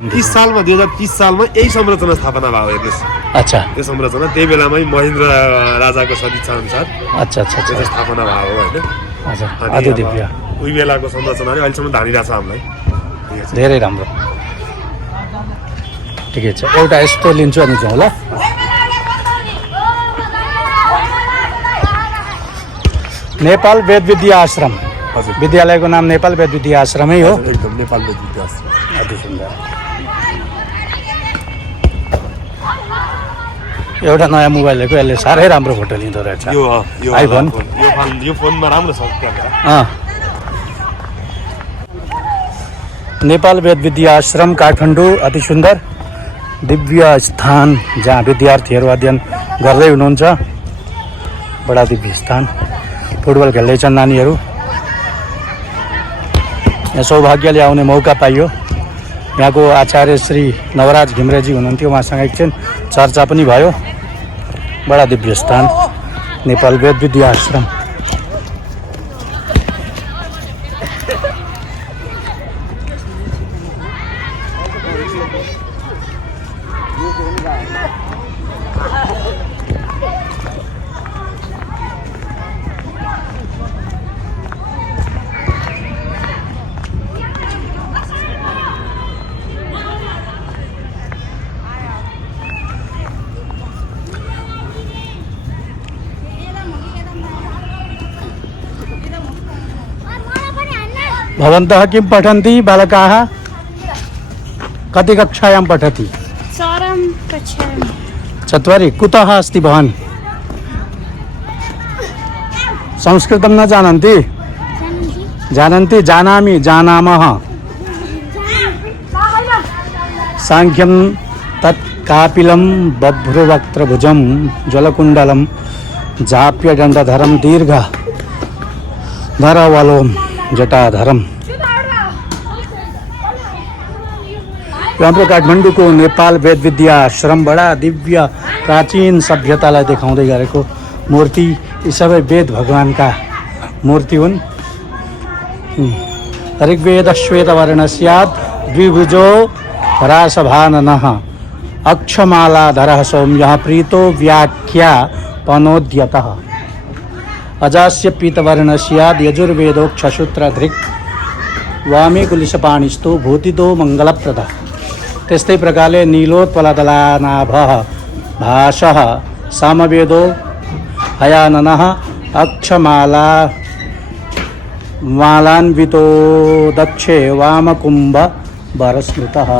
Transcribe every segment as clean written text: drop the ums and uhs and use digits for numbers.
30 सालमा 2030 सालमा यही संरचना स्थापना भयो हेर्नुहोस्। अच्छा त्यो संरचना त्यही बेलामै महेन्द्र राजाको सदिच्छा अनुसार अच्छा अच्छा त्यो अच्छा स्थापना भयो होइन। हजुर अनि आदि अब दिव्य उही बेलाको संरचनाले अहिलेसम्म धानिरहेको छ हामीलाई। ठिकै छ। धेरै राम्रो ठिकै छ एउटा यस्तो लिन्छु अनि जाउँ ल। नेपाल वेद विद्या आश्रम हजुर विद्यालयको नाम नेपाल वेद विद्या आश्रमै हो। एकदम नेपालको इतिहास। अति सुन्दर एउटा नयाँ मोबाइल लिएको यसले साह्रै राम्रो फोटो लिँदो रहेछ। यो आइफोन यो फोनमा राम्रो छ क्यामेरा। नेपाल वेद विद्या आश्रम काठमाडौँ अति सुन्दर दिव्य स्थान जहाँ विद्यार्थीहरू अध्ययन गर्दै हुनुहुन्छ। बडा दिव्य स्थान फुटबल खेल्दैछन् नानीहरू। यहाँ सौभाग्यले आउने मौका पाइयो। यहाँको आचार्य श्री नवराज घिम्रेजी हुनुहुन्थ्यो, उहाँसँग एकछिन चर्चा पनि भयो। बडा दिव्य स्थान नेपाल वेद विद्या आश्रम। भवन्तः किं पठन्ति बालकाः? कति कक्षायां पठति? चरम कक्षायां। चत्वारि। कुतः अस्ति भवान्? संस्कृतं न जानन्ति? जानन्ति? जानामि जानामः। साङ्ख्यं तत् कापिलं बभ्रुवक्त्रभुजं जलकुण्डलं जाप्यदण्डधरं दीर्घ धरवलों जटाधरम। हाम्रो काठमाडौँको नेपाल वेद विद्या आश्रम बडा दिव्य प्राचीन सभ्यतालाई देखाउँदै गरेको मूर्ति। यी सबै वेद भगवानका मूर्ति हुन्। ऋग्वेद श्वेतवर्णस्यात् द्विभुजो रासभाननः अक्षमालाधरः सौम्यः प्रीतो व्याख्या पनोद्यतः अजास्य पीतवर्णस्याद् यजुर्वेदोक्षसूत्रधृक् वामे कुलिशपाणिस्तु भूतितो मङ्गलप्रदः। त्यस्तै प्रकारले नीलोत्पलदलानाभः भाषः सामवेदो हयाननः अक्षमाला मालान्वितो दक्षे वामकुम्भ वरस्मृतः।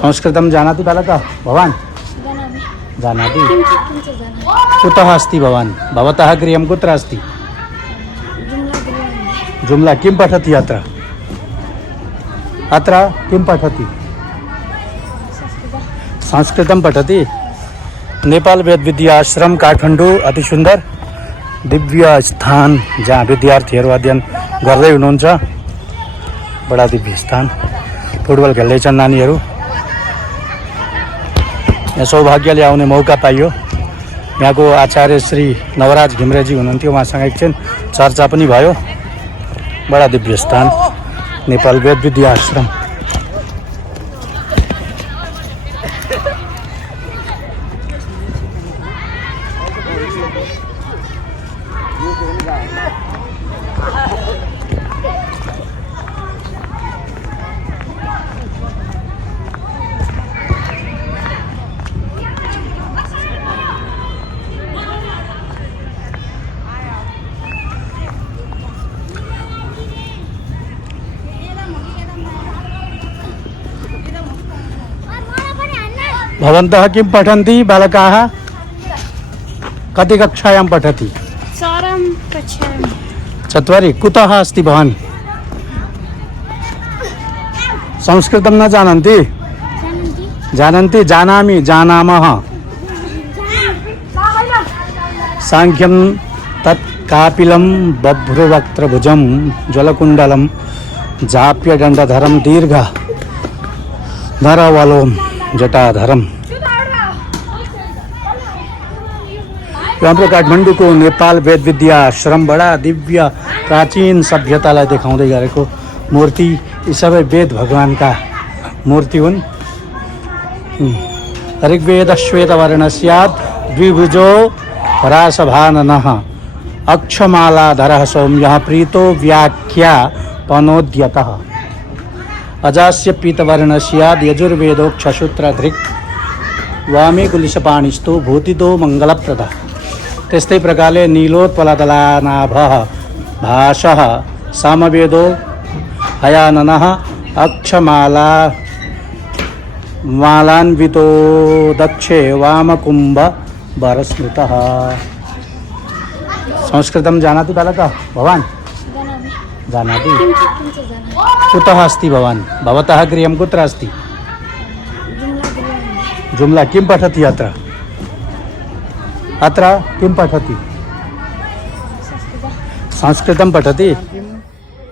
संस्कृतं जानाति बालकः भवान्? जानाति? कुतः अस्ति भवान्? भवतः गृहं कुत्र अस्ति? जुम्ला। किं पठति अत्र? अत्र किं पठति? संस्कृतं पठति। नेपाल वेद विद्या आश्रम काठमाडौँ अति सुन्दर दिव्य स्थान जहाँ विद्यार्थीहरू अध्ययन गर्दै हुनुहुन्छ। बडा दिव्य स्थान फुटबल खेल्दैछन् नानीहरू। यहाँ सौभाग्यले आउने मौका पाइयो। यहाँको आचार्य श्री नवराज घिम्रेजी हुनुहुन्थ्यो, उहाँसँग एकछिन चर्चा पनि भयो। बडा दिव्य स्थान नेपाल वेद विद्या आश्रम। भवन्तः किं पठन्ति बालकाः? कति कक्षायां पठति? चरम कक्षायां। चत्वारि। कुतः अस्ति भवान्? संस्कृतं न जानन्ति? जानन्ति? जानामि जानामः। साङ्ख्यं तत् कापिलं बभ्रुवक्त्रभुजं जलकुण्डलं जाप्यदण्डधरं दीर्घ धरवलों जटाधरम। हाम्रो काठमाडौँको नेपाल वेद विद्या आश्रम बडा दिव्य प्राचीन सभ्यतालाई देखाउँदै गरेको मूर्ति। यी सबै वेद भगवानका मूर्ति हुन्। ऋग्वेद श्वेतवर्णस्यात् द्विभुजो रासभाननः अक्षमालाधरः सौम्यः प्रीतो व्याख्यापनोद्यतः अजास्य पीतवर्णस्यात् यजुर्वेदोक्षसूत्रधृक् वामी कुलिशपाणिस्तु भूतितो मङ्गलप्रदः। त्यस्तै प्रकारले नीलोत्पलदलानाभः भाषः सामवेदो हयाननः अक्षमाला मालान्वितो दक्षे वामकुम्भ वरस्मृतः। संस्कृतं जानाति बालकः भवान्? जानाति? कुतः अस्ति भवान्? भवतः गृहं कुत्र अस्ति? जुम्ला। किं पठति अत्र? अत्र किं पठति? संस्कृतं पठति?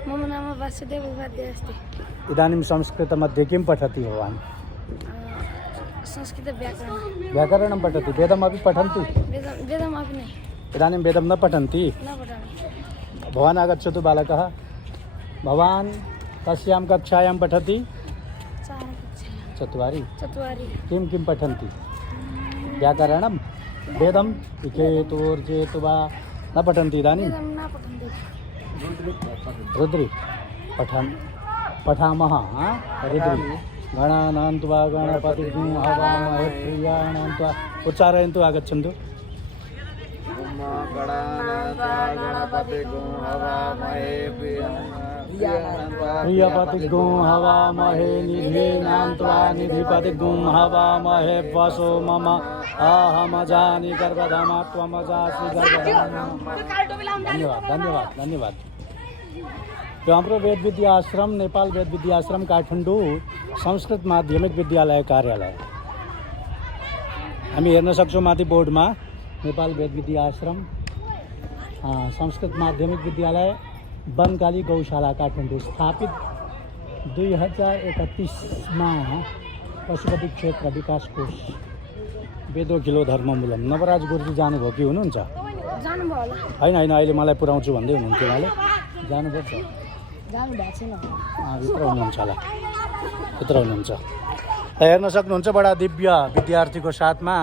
मम नाम वासुदेव उपाध्याय अस्ति। इदानीं संस्कृतमध्ये किं पठति भवान्? संस्कृतव्याकरणं। व्याकरणं पठति। वेदमपि पठन्ति? वेदमपि न। इदानीं वेदं न पठन्ति? न पठामि। भवान् आगच्छतु बालकः। भवान् कस्यां कक्षायां पठति? चत्वारि। किं किं पठन्ति? व्याकरणं, वेदं, विकेतुर्जेतु वा न पठन्ति इदानीं? रुद्रि पठामः। रुद्रि गणानां त्वा गणपतिं हवामहे प्रियाणां त्वा उच्चारयन्तु। आगच्छन्तु। प्रियपतिगुं हवामहे निधीनां त्वा निधिपतिगुं हवामहे वसो मम अहमजानि गर्भधामा त्वमजासि गर्भधामा। धन्यवाद। तो हाम्रो वेद विद्या आश्रम, नेपाल वेद विद्या आश्रम काठमाडौँ संस्कृत माध्यमिक विद्यालय कार्यालय। हामी हेर्न सक्छौँ माथि बोर्डमा नेपाल वेद विद्या आश्रम संस्कृत माध्यमिक विद्यालय बनकाली गौशाला काठमाडौँ स्थापित 2031 पशुपति क्षेत्र विकास कोष वेदो खिलो धर्ममूलम। नवराज गुरुजी जानुभयो कि हुनुहुन्छ? होइन अहिले मलाई पुऱ्याउँछु भन्दै हुनुहुन्थ्यो। उहाँले जानुपर्छ। भित्र हुनुहुन्छ होला। भित्र हुनुहुन्छ। हेर्न सक्नुहुन्छ बडा दिव्य विद्यार्थीको साथमा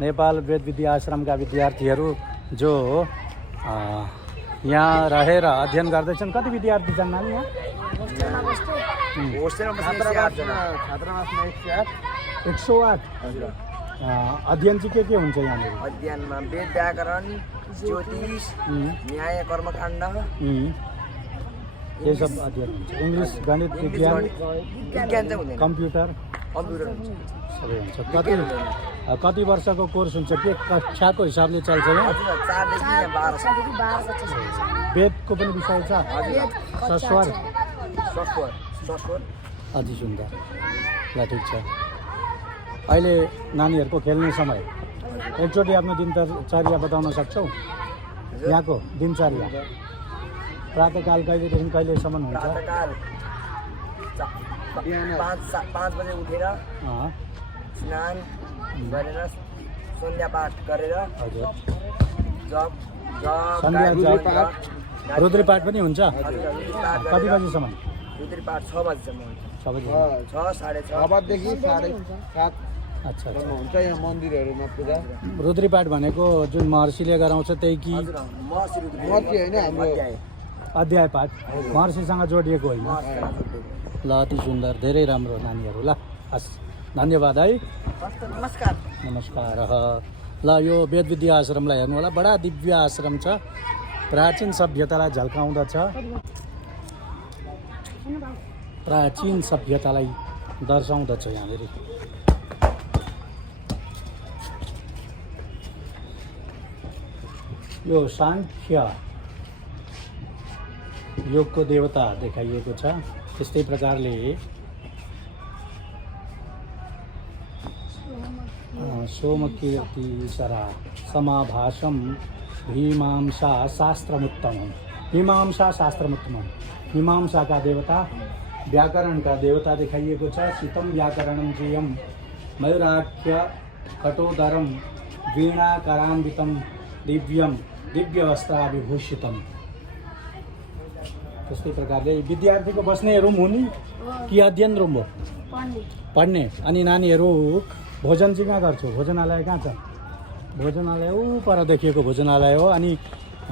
नेपाल वेद विद्या आश्रमका विद्यार्थीहरू जो यहाँ रहेर अध्ययन गर्दैछन्। कति विद्यार्थी छन् नानी यहाँ? 108। अध्ययन चाहिँ के हुन्छ यहाँनिर? अध्ययनमा वेद, व्याकरण, ज्योतिष, न्याय, कर्मकाण्ड ये सब अध्ययन हुन्छ। इङ्ग्लिस, गणित, विज्ञान कम्प्युटर सबै हुन्छ। कति वर्षको कोर्स हुन्छ? के कक्षाको हिसाबले चल्छ यहाँ? वेदको पनि विषय छ? सस्वर अति सुन्दर। ल ठिक छ। अहिले नानीहरूको खेल्ने समय। एकचोटि आफ्नो दिनचर्या बताउन सक्छौ? यहाँको दिनचर्या प्रातःकाल कहिलेदेखि कहिलेसम्म हुन्छ? 5 बजे उठेर स्नान गरेर सन्ध्या पाठ गरेर रुद्री पाठ पनि हुन्छ? कति बजीसम्म? रुद्री पाठ 6 बजीसम्म हुन्छ। 6 बजी? 6 साढे 6 देखि 7:30 अच्छा हुन्छ यहाँ मन्दिरहरूमा पूजा। रुद्री पाठ भनेको जुन महर्षिले गराउँछ त्यही कि महर्षि होइन, हाम्रो अध्याय पाठ महर्षिसँग जोडिएको होइन? ल अति सुन्दर। धेरै राम्रो नानीहरू। ल हस्, धन्यवाद है। नमस्कार। ल यो वेद विद्या आश्रमलाई हेर्नु होला। बडा दिव्य आश्रम छ। प्राचीन सभ्यतालाई झल्काउँदछ। प्राचीन सभ्यतालाई दर्शाउँदछ यहाँनिर। यो साङ्ख्य योगको देवता देखाइएको छ। त्यस्तै प्रकारले सोमकीर्ति सरा समाभाषम मीमांसा शास्त्रमुत्तमम। मीमांसा का देवता, व्याकरण का देवता दिखाइएको छ। शीतम व्याकरणम जेयम मयूराख्य कटोदरम वीणाकरान्वितम दिव्यम दिव्य वस्त्राभिभूषितम। त्यस्तै प्रकारले विद्यार्थीको बस्ने रुम हो नि कि अध्ययन रुम हो पढ्ने पढ्ने अनि नानीहरू भोजन चाहिँ कहाँ गर्छौ भोजनालय कहाँ छ भोजनालय ऊ पर देखिएको भोजनालय हो अनि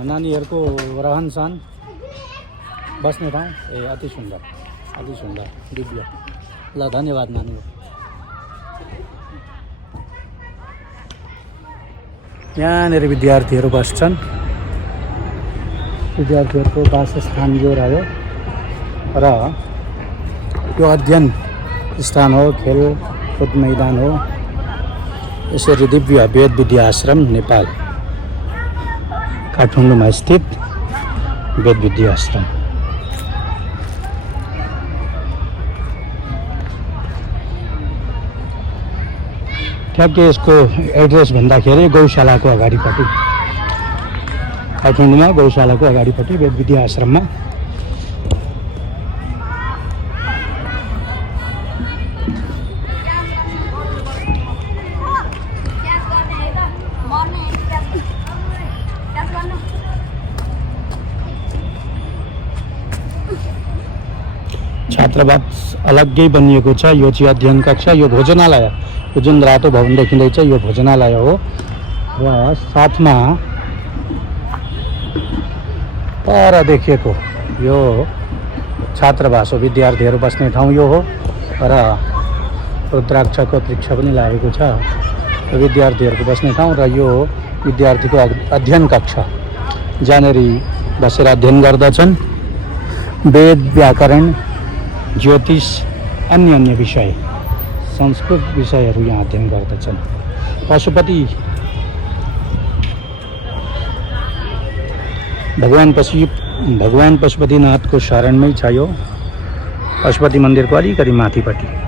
नानीहरूको रहनसहन बस्ने ठाउँ ए अति सुन्दर दिव्य ल धन्यवाद नानी यहाँनिर विद्यार्थीहरू बस्छन् विद्यार्थीहरूको वासस्थान यो रह्यो र यो अध्ययन स्थान हो खेलकुद मैदान हो यसरी दिव्य वेद विद्या आश्रम नेपाल काठमाडौँमा स्थित वेद विद्या आश्रम ठ्याक्कै यसको एड्रेस भन्दाखेरि गौशालाको अगाडिपट्टि काठमाडौँमा गौशालाको अगाडिपट्टि वेद विद्या आश्रममा छात्रावास अलग्गै बनिएको छ यो चाहिँ अध्ययन कक्षा यो भोजनालय यो जुन रातो भवन देखिँदैछ यो भोजनालय हो र साथमा पर देखिएको यो छात्रावास हो विद्यार्थीहरू बस्ने ठाउँ यो हो र रुद्राक्षको वृक्ष पनि लागेको छ विद्यार्थीहरूको बस्ने ठाउँ र यो विद्यार्थीको अध्ययन कक्षा जहाँनिर बसेर अध्ययन गर्दछन् वेद व्याकरण ज्योतिष अन्य विषय संस्कृत विषयहरू यहाँ अध्ययन गर्दछन् भगवान पशुपतिनाथको शरणमै छ यो पशुपति मन्दिरको अलिकति माथिपट्टि